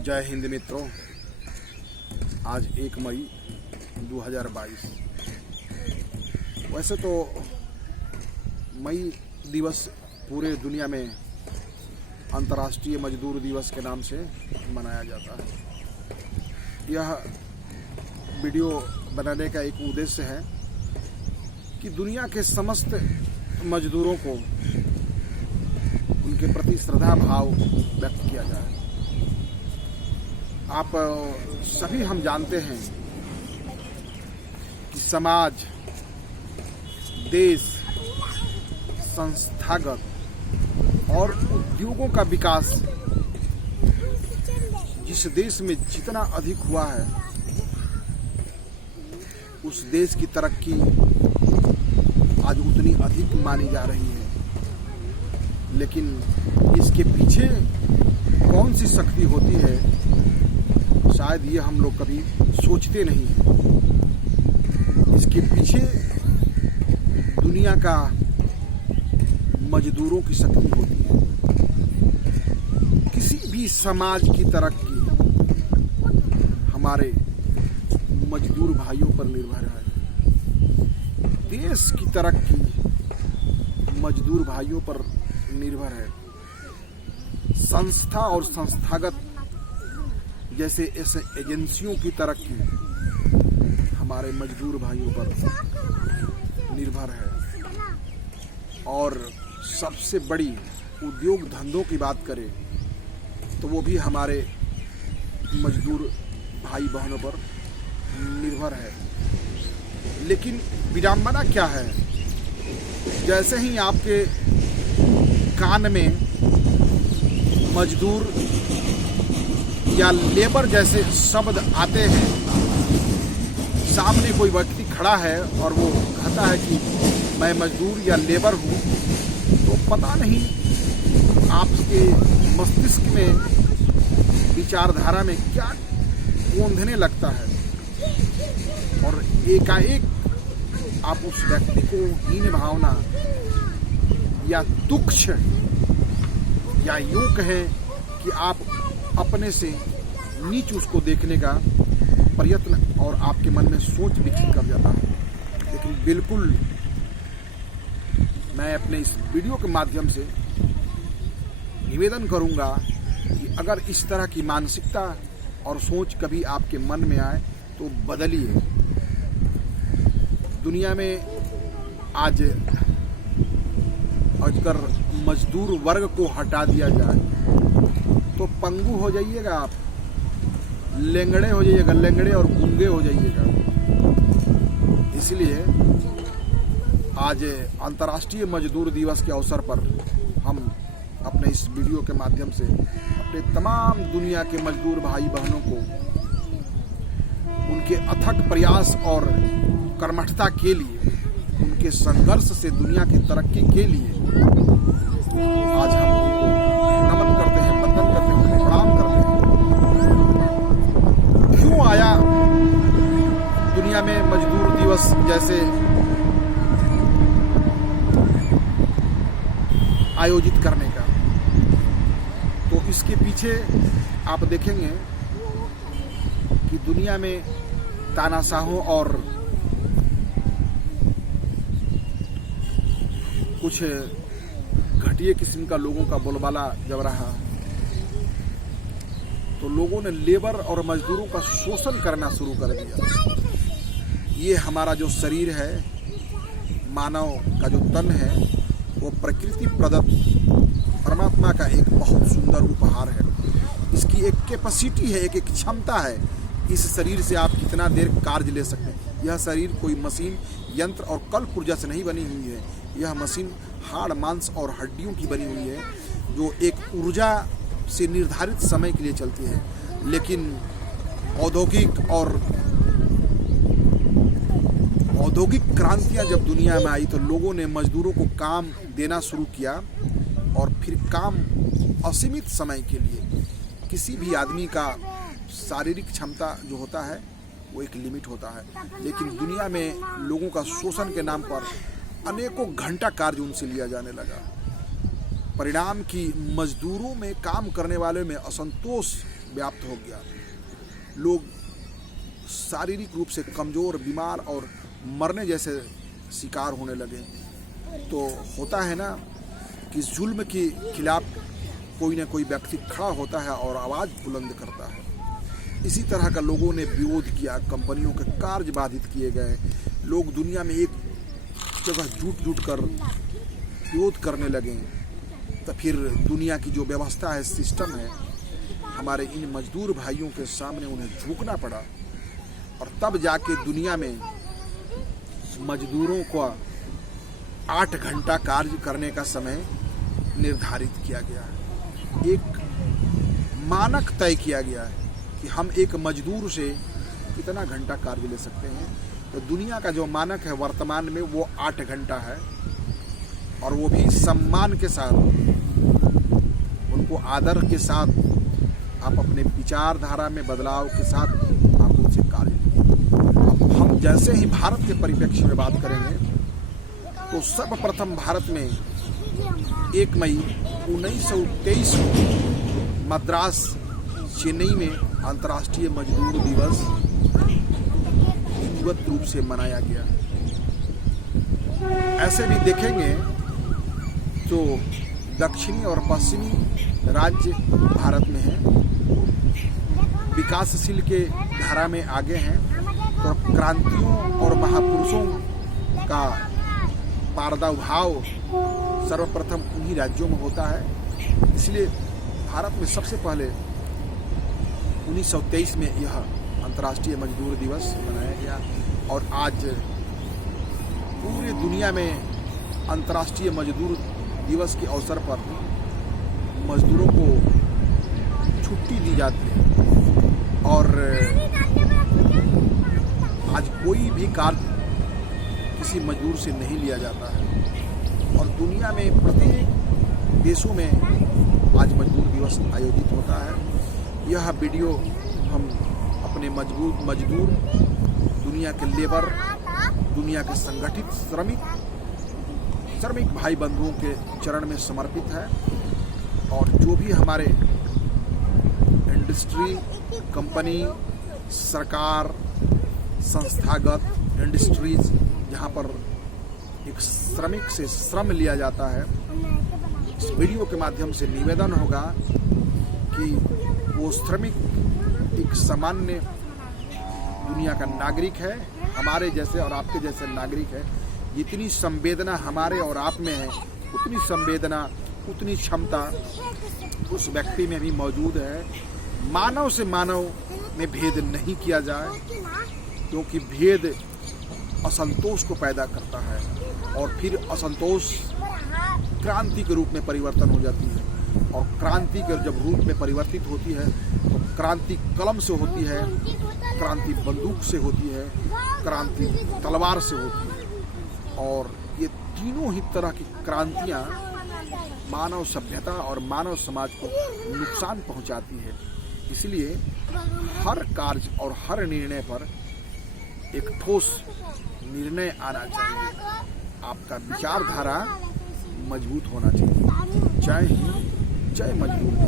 जय हिंद मित्रों। आज 1 मई 2022। वैसे तो मई दिवस पूरे दुनिया में अंतर्राष्ट्रीय मजदूर दिवस के नाम से मनाया जाता है। यह वीडियो बनाने का एक उद्देश्य है कि दुनिया के समस्त मजदूरों को उनके प्रति श्रद्धा भाव व्यक्त किया जाए। आप सभी हम जानते हैं कि समाज, देश, संस्थागत और उद्योगों का विकास जिस देश में जितना अधिक हुआ है, उस देश की तरक्की आज उतनी अधिक मानी जा रही है। लेकिन इसके पीछे कौन सी शक्ति होती है, शायद ये हम लोग कभी सोचते नहीं हैं। इसके पीछे दुनिया का मजदूरों की शक्ति होती है। किसी भी समाज की तरक्की हमारे मजदूर भाइयों पर निर्भर है। देश की तरक्की मजदूर भाइयों पर निर्भर है। संस्था और संस्थागत जैसे ऐसे एजेंसियों की तरक्की हमारे मजदूर भाइयों पर निर्भर है। और सबसे बड़ी उद्योग धंधों की बात करें तो वो भी हमारे मजदूर भाई बहनों पर निर्भर है। लेकिन विडंबना क्या है, जैसे ही आपके कान में मजदूर या लेबर जैसे शब्द आते हैं, सामने कोई व्यक्ति खड़ा है और वो कहता है कि मैं मजदूर या लेबर हूँ, तो पता नहीं आपके मस्तिष्क में, विचारधारा में क्या कौंधने लगता है और एकाएक आप उस व्यक्ति को हीन भावना या तुच्छ या यूं कहें कि आप अपने से नीच उसको देखने का प्रयत्न और आपके मन में सोच विकसित कर जाता है। लेकिन बिल्कुल मैं अपने इस वीडियो के माध्यम से निवेदन करूंगा कि अगर इस तरह की मानसिकता और सोच कभी आपके मन में आए तो बदलिए। दुनिया में आज अगर मजदूर वर्ग को हटा दिया जाए तो पंगु हो जाइएगा आप, लेंगड़े हो जाइएगा, लेंगड़े और गूंगे हो जाइएगा। इसलिए आज अंतर्राष्ट्रीय मजदूर दिवस के अवसर पर हम अपने इस वीडियो के माध्यम से अपने तमाम दुनिया के मजदूर भाई बहनों को उनके अथक प्रयास और कर्मठता के लिए, उनके संघर्ष से दुनिया की तरक्की के लिए आज हम उनको नमन करते हैं, वंदन करते हैं, उनको प्रणाम करते हैं। क्यों आया दुनिया में मजदूर दिवस जैसे आयोजित करने का? तो इसके पीछे आप देखेंगे कि दुनिया में तानाशाहों और कुछ घटिया किस्म का लोगों का बोलबाला जब रहा तो लोगों ने लेबर और मजदूरों का शोषण करना शुरू कर दिया। ये हमारा जो शरीर है, मानव का जो तन है, वो प्रकृति प्रदत्त परमात्मा का एक बहुत सुंदर उपहार है। इसकी एक कैपेसिटी है, एक क्षमता है। इस शरीर से आप कितना देर कार्य ले सकते हैं। यह शरीर कोई मशीन, यंत्र और कल पुर्जा से नहीं बनी हुई है। यह मशीन हाड़, मांस और हड्डियों की बनी हुई है, जो एक ऊर्जा से निर्धारित समय के लिए चलती है। लेकिन औद्योगिक क्रांतियां जब दुनिया में आई तो लोगों ने मजदूरों को काम देना शुरू किया और फिर काम असीमित समय के लिए। किसी भी आदमी का शारीरिक क्षमता जो होता है वो एक लिमिट होता है, लेकिन दुनिया में लोगों का शोषण के नाम पर अनेकों घंटा कार्य उनसे लिया जाने लगा। परिणाम की मजदूरों में, काम करने वाले में असंतोष व्याप्त हो गया। लोग शारीरिक रूप से कमज़ोर, बीमार और मरने जैसे शिकार होने लगे। तो होता है ना कि जुल्म के खिलाफ कोई ना कोई व्यक्ति खड़ा होता है और आवाज़ बुलंद करता है। इसी तरह का लोगों ने विरोध किया, कंपनियों के कार्य बाधित किए गए, लोग दुनिया में एक जगह जुट कर विरोध करने लगे। तो फिर दुनिया की जो व्यवस्था है, सिस्टम है, हमारे इन मजदूर भाइयों के सामने उन्हें झुकना पड़ा और तब जाके दुनिया में मजदूरों को 8 घंटा कार्य करने का समय निर्धारित किया गया है। एक मानक तय किया गया है कि हम एक मजदूर से कितना घंटा कार्य ले सकते हैं। तो दुनिया का जो मानक है वर्तमान में वो 8 घंटा है, और वो भी सम्मान के साथ, उनको आदर के साथ, आप अपने विचारधारा में बदलाव के साथ आप उनसे कार्य लीजिए। अब हम जैसे ही भारत के परिप्रेक्ष्य में बात करेंगे तो सर्वप्रथम भारत में 1 मई 1923 को मद्रास, चेन्नई में अंतर्राष्ट्रीय मजदूर दिवस विधिवत रूप से मनाया गया। ऐसे भी देखेंगे तो दक्षिणी और पश्चिमी राज्य भारत में हैं, विकासशील के धारा में आगे हैं, तो क्रांतियों और महापुरुषों का प्रादुर्भाव सर्वप्रथम उन्हीं राज्यों में होता है। इसलिए भारत में सबसे पहले 1923 में यह अंतर्राष्ट्रीय मजदूर दिवस मनाया गया, और आज पूरी दुनिया में अंतर्राष्ट्रीय मजदूर दिवस के अवसर पर मजदूरों को छुट्टी दी जाती है। और आज कोई भी कार्य किसी मजदूर से नहीं लिया जाता है, और दुनिया में प्रत्येक देशों में आज मजदूर दिवस आयोजित होता है। यह वीडियो हम अपने मजदूर, दुनिया के लेबर, दुनिया के संगठित श्रमिक भाई बंधुओं के चरण में समर्पित है। और जो भी हमारे इंडस्ट्री, कंपनी, सरकार, संस्थागत इंडस्ट्रीज जहाँ पर एक श्रमिक से श्रम लिया जाता है, इस वीडियो के माध्यम से निवेदन होगा कि वो श्रमिक एक सामान्य दुनिया का नागरिक है, हमारे जैसे और आपके जैसे नागरिक है। जितनी संवेदना हमारे और आप में है, उतनी संवेदना, उतनी क्षमता उस व्यक्ति में भी मौजूद है। मानव से मानव में भेद नहीं किया जाए, क्योंकि भेद असंतोष को पैदा करता है, और फिर असंतोष क्रांति के रूप में परिवर्तन हो जाती है। और क्रांति के जब रूप में परिवर्तित होती है तो क्रांति कलम से होती है, क्रांति बंदूक से होती है, क्रांति तलवार से होती है। और ये तीनों ही तरह की क्रांतियां मानव सभ्यता और मानव समाज को नुकसान पहुंचाती है। इसलिए हर कार्य और हर निर्णय पर एक ठोस निर्णय आना चाहिए। आपका विचारधारा मजबूत होना चाहिए। जय हिंद, जय मजदूर।